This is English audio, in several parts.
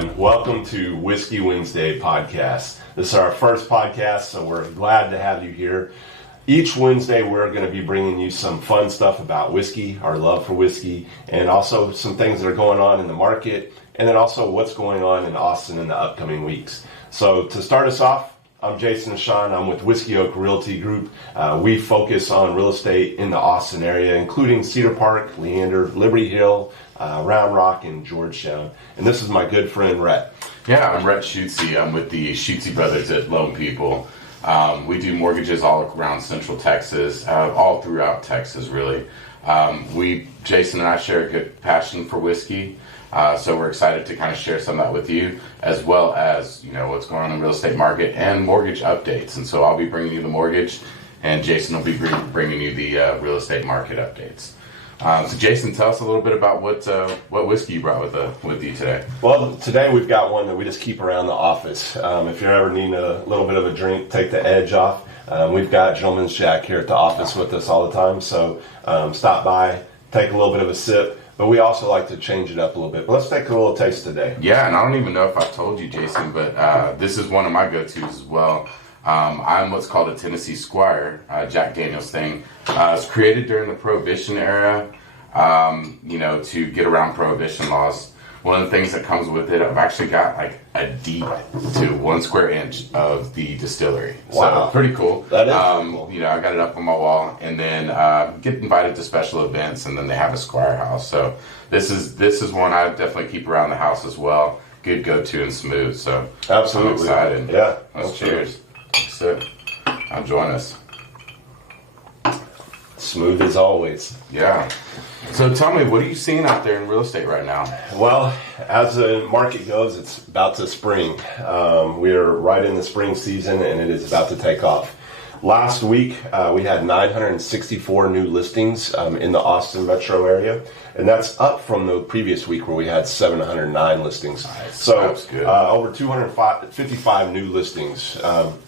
everyone. Welcome to Whiskey Wednesday podcast. This is our first podcast, so we're glad to have you here. Each Wednesday, we're going to be bringing you some fun stuff about whiskey, our love for whiskey, and also some things that are going on in the market, and then also what's going on in Austin in the upcoming weeks. So to start us off, I'm Jason and Sean. I'm with Whiskey Oak Realty Group. We focus on real estate in the Austin area, including Cedar Park, Leander, Liberty Hill, Round Rock, and Georgetown. And this is my good friend, Rhett. Yeah, I'm Rhett Schutze. I'm with the Schutze Brothers at Loan People. We do mortgages all around Central Texas, all throughout Texas, really. Jason and I share a good passion for whiskey. So we're excited to kind of share some of that with you, as well as, what's going on in the real estate market and mortgage updates. And so I'll be bringing you the mortgage, and Jason will be bringing you the real estate market updates. So Jason, tell us a little bit about what whiskey you brought with you today. Well, today we've got one that we just keep around the office. If you're ever needing a little bit of a drink, take the edge off. We've got Gentleman's Jack here at the office with us all the time. So stop by, take a little bit of a sip. But we also like to change it up a little bit. But let's take a little taste today. Yeah, and I don't even know if I told you, Jason, but this is one of my go-tos as well. I'm what's called a Tennessee Squire, Jack Daniel's thing. It's created during the Prohibition era, to get around Prohibition laws. One of the things that comes with it, I've actually got like a deed to 1 square inch of the distillery. Wow. So pretty cool. That is cool. I got it up on my wall, and then get invited to special events, and then they have a Squire house. So this is one I definitely keep around the house as well. Good go-to and smooth. So absolutely. I'm excited. Yeah. Let's cheers. Sit. Join us. Smooth as always. Yeah. So tell me, what are you seeing out there in real estate right now? Well, as the market goes, it's about to spring. We're right in the spring season, and it is about to take off. Last week, we had 964 new listings in the Austin metro area, and that's up from the previous week where we had 709 listings. Nice. So That's good. over 255 new listings.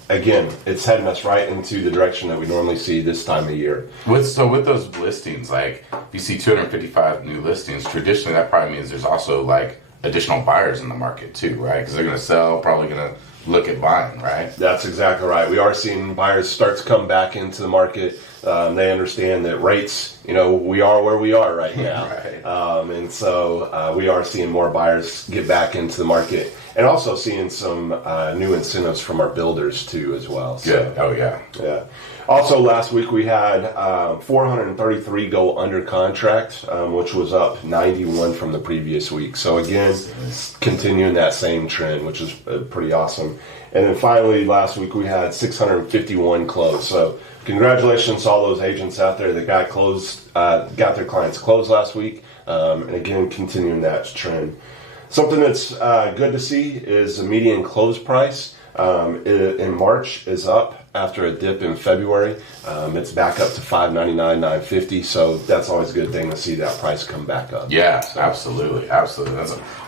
Again, it's heading us right into the direction that we normally see this time of year. With those listings, like if you see 255 new listings, traditionally that probably means there's also like additional buyers in the market too, right? Because they're going to sell, probably going to look at buying, right? That's exactly right. We are seeing buyers start to come back into the market. They understand that rates, we are where we are right now. Right. And so we are seeing more buyers get back into the market, and also seeing some new incentives from our builders too as well. Good. Oh, yeah. Yeah. Also, last week we had 433 go under contract, which was up 91 from the previous week. So again, continuing that same trend, which is pretty awesome. And then finally, last week we had 651 closed. So congratulations to all those agents out there that got their clients closed last week. And again, continuing that trend. Something that's good to see is the median close price in March is up after a dip in February. It's back up to $599, $950. So that's always a good thing to see that price come back up. Yeah, so. Absolutely.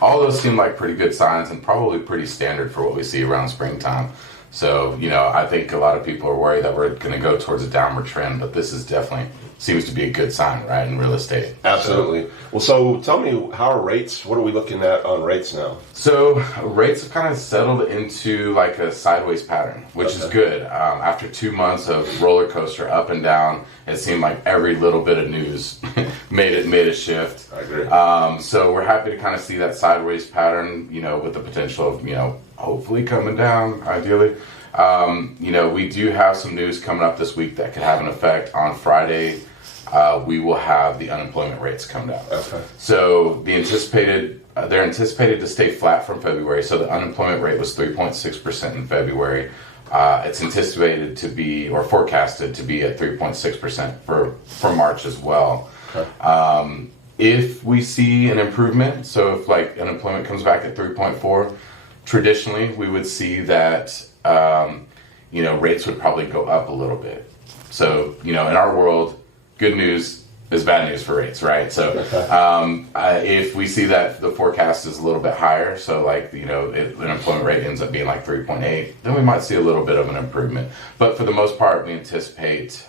All those seem like pretty good signs and probably pretty standard for what we see around springtime. So, I think a lot of people are worried that we're going to go towards a downward trend, but this is definitely seems to be a good sign, right, in real estate. Absolutely. So tell me, how are rates? What are we looking at on rates now? So rates have kind of settled into like a sideways pattern, which is good. After 2 months of roller coaster up and down, it seemed like every little bit of news made a shift. I agree. So we're happy to kind of see that sideways pattern, with the potential of, hopefully coming down, ideally. We do have some news coming up this week that could have an effect. On Friday, we will have the unemployment rates come down. Okay. So they're anticipated to stay flat from February. So the unemployment rate was 3.6% in February. It's anticipated to be, or forecasted to be, at 3.6% for March as well. Okay. If we see an improvement, so if like unemployment comes back at 3.4, traditionally we would see that rates would probably go up a little bit. So in our world, good news is bad news for rates, right? So if we see that the forecast is a little bit higher, so like the unemployment rate ends up being like 3.8, then we might see a little bit of an improvement. But for the most part, we anticipate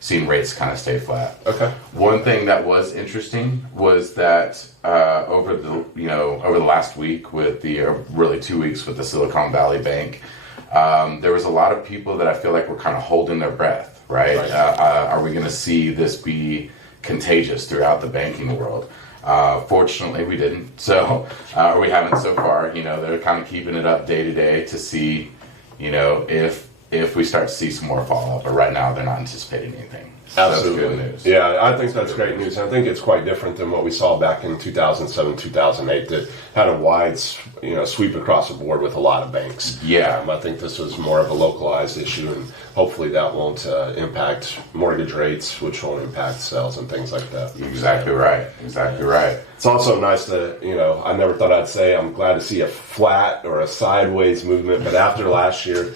seeing rates kind of stay flat. Okay. One thing that was interesting was that over the last week with really 2 weeks with the Silicon Valley Bank, there was a lot of people that I feel like were kind of holding their breath, right? Are we going to see this be contagious throughout the banking world? Fortunately, we didn't. So, or we haven't so far. They're kind of keeping it up day to day to see, if we start to see some more fallout. But right now, they're not anticipating anything. So Absolutely. that's good news. Yeah, I think that's great news. I think it's quite different than what we saw back in 2007, 2008 that had a wide, sweep across the board with a lot of banks. Yeah. I think this was more of a localized issue, and hopefully that won't impact mortgage rates, which won't impact sales and things like that. Exactly right. Exactly right. It's also nice to, I never thought I'd say I'm glad to see a flat or a sideways movement, but after last year,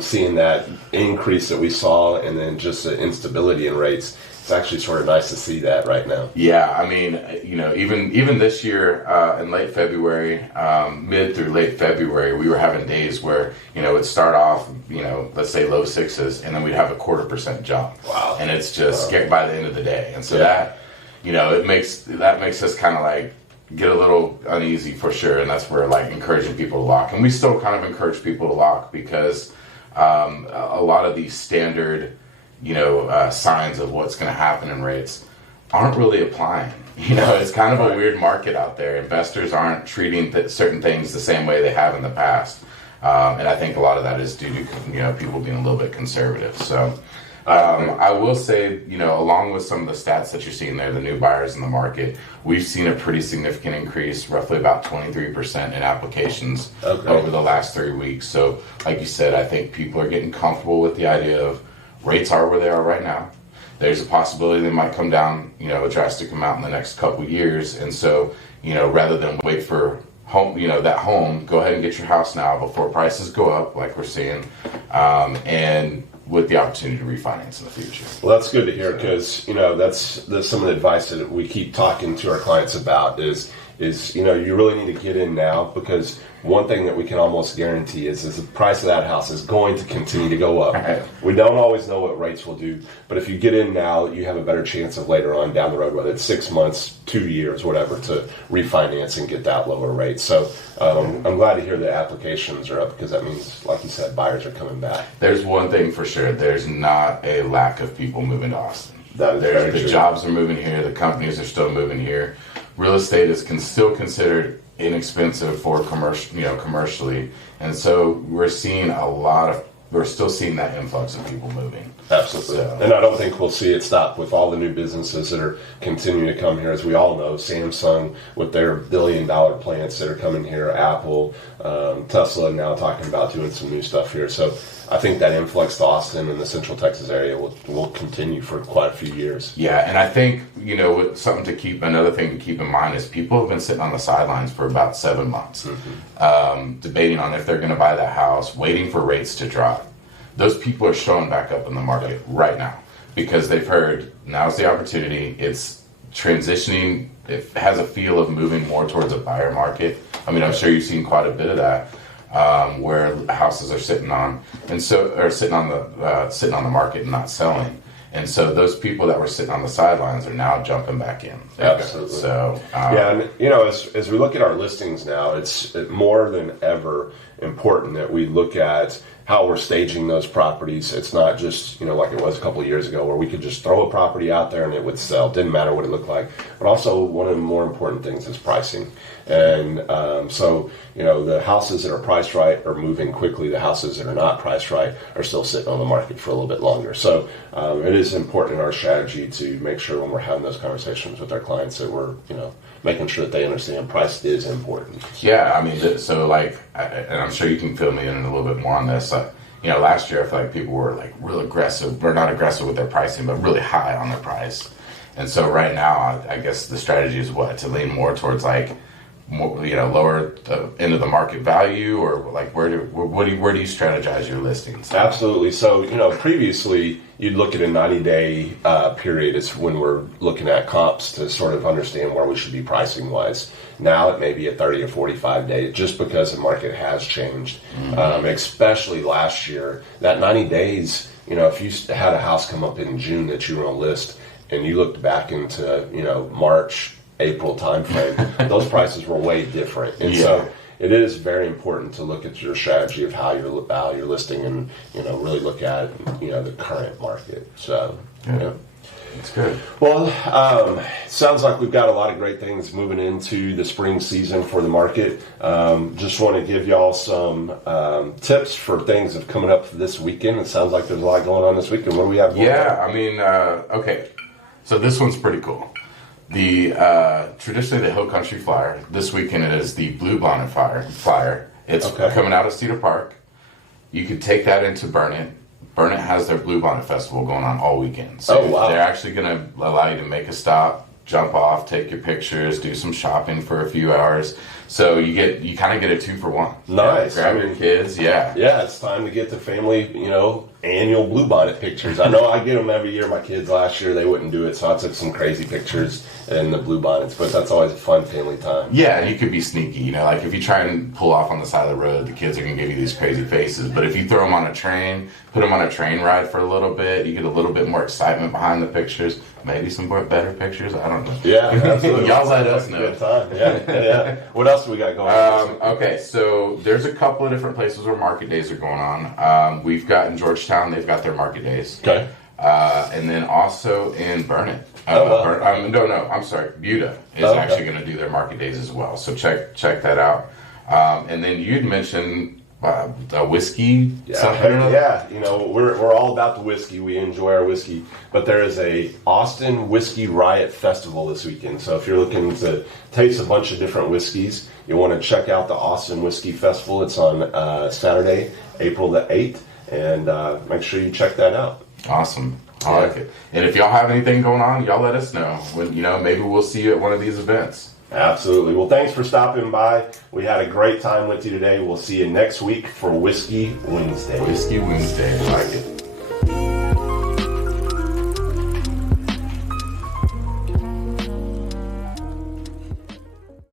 seeing that increase that we saw and then just the instability in rates, it's actually sort of nice to see that right now. Yeah, I mean, even this year in late February, mid through late February, we were having days where, it'd start off, let's say low sixes, and then we'd have a 0.25% jump. Wow. And it's just scared by the end of the day. And so that makes us kind of like get a little uneasy for sure. And that's where like encouraging people to lock. And we still kind of encourage people to lock because a lot of these standard signs of what's going to happen in rates aren't really applying. It's kind of a weird market out there. Investors aren't treating certain things the same way they have in the past. And I think a lot of that is due to, people being a little bit conservative. So I will say, along with some of the stats that you're seeing there, the new buyers in the market, we've seen a pretty significant increase, roughly about 23% in applications over the last 3 weeks. So like you said, I think people are getting comfortable with the idea of rates are where they are right now. There's a possibility they might come down, a drastic amount in the next couple of years. And so, rather than wait for home, that home, go ahead and get your house now before prices go up, like we're seeing, and with the opportunity to refinance in the future. Well, that's good to hear because, that's some of the advice that we keep talking to our clients about is you really need to get in now because one thing that we can almost guarantee is the price of that house is going to continue to go up. Right. We don't always know what rates will do, but if you get in now, you have a better chance of later on down the road, whether it's 6 months, 2 years, whatever, to refinance and get that lower rate. So I'm glad to hear the applications are up because that means, like you said, buyers are coming back. There's one thing for sure. There's not a lack of people moving to Austin. The jobs are moving here. The companies are still moving here. Real estate is still considered inexpensive for commercially, and so we're still seeing that influx of people moving. Absolutely. So. And I don't think we'll see it stop with all the new businesses that are continuing to come here. As we all know, Samsung with their billion-dollar plants that are coming here, Apple, Tesla now talking about doing some new stuff here. So I think that influx to Austin and the Central Texas area will continue for quite a few years. Yeah, and I think, another thing to keep in mind is people have been sitting on the sidelines for about 7 months, debating on if they're going to buy that house, waiting for rates to drop. Those people are showing back up in the market right now because they've heard now's the opportunity. It's transitioning. It has a feel of moving more towards a buyer market. I mean, I'm sure you've seen quite a bit of that. Where houses are sitting on the market and not selling, and so those people that were sitting on the sidelines are now jumping back in. Absolutely. So and as we look at our listings now, it's more than ever important that we look at how we're staging those properties. It's not just, like it was a couple of years ago where we could just throw a property out there and it would sell. Didn't matter what it looked like. But also one of the more important things is pricing. And the houses that are priced right are moving quickly. The houses that are not priced right are still sitting on the market for a little bit longer. So it is important in our strategy to make sure when we're having those conversations with our clients that we're, making sure that they understand price is important. Yeah, I mean, and I'm sure you can fill me in a little bit more on this. Last year I feel like people were like real aggressive, or not aggressive with their pricing, but really high on their price. And so right now, I guess the strategy is to lean more towards lower the end of the market value, or where do you strategize your listings? Absolutely. So previously you'd look at a 90-day period is when we're looking at comps to sort of understand where we should be pricing wise. Now it may be a 30 or 45 day, just because the market has changed. Especially last year, that 90 days if you had a house come up in June that you were on list and you looked back into, March, April timeframe, those prices were way different. And so it is very important to look at your strategy of how you're listing and, really look at, the current market. So, It's good. Well, sounds like we've got a lot of great things moving into the spring season for the market. Just want to give y'all some tips for things that are coming up this weekend. It sounds like there's a lot going on this weekend. What do we have going on? Okay. So this one's pretty cool. The traditionally the Hill Country Flyer. This weekend it is the Blue Bonnet Flyer. It's coming out of Cedar Park. You could take that into Burnett. Burnett has their Blue Bonnet Festival going on all weekend. So they're actually going to allow you to make a stop, jump off, take your pictures, do some shopping for a few hours. So you kind of get a 2 for 1. Nice. Grab your kids. Yeah, it's time to get the family, annual Blue Bonnet pictures. I know I get them every year. My kids last year, they wouldn't do it, so I took some crazy pictures in the Blue Bonnets, but that's always a fun family time. Yeah, and you could be sneaky, like if you try and pull off on the side of the road, the kids are going to give you these crazy faces. But if you throw them on a train, put them on a train ride for a little bit, you get a little bit more excitement behind the pictures, maybe some more better pictures, I don't know. Yeah, absolutely. Y'all let us know. Good time. Yeah. What else do we got going on? Okay, so there's a couple of different places where market days are going on. We've got in Georgetown, they've got their market days. Okay. And then also in Burnett. I'm sorry. Buda is actually going to do their market days as well. So check that out. And then you'd mentioned a whiskey. We're all about the whiskey. We enjoy our whiskey. But there is a Austin Whiskey Riot Festival this weekend. So if you're looking to taste a bunch of different whiskeys, you want to check out the Austin Whiskey Festival. It's on Saturday, April the 8th. And make sure you check that out. Awesome. I like it. And if y'all have anything going on, y'all let us know. When maybe we'll see you at one of these events. Absolutely. Well, thanks for stopping by. We had a great time with you today. We'll see you next week for Whiskey Wednesday. Whiskey Wednesday. I like it.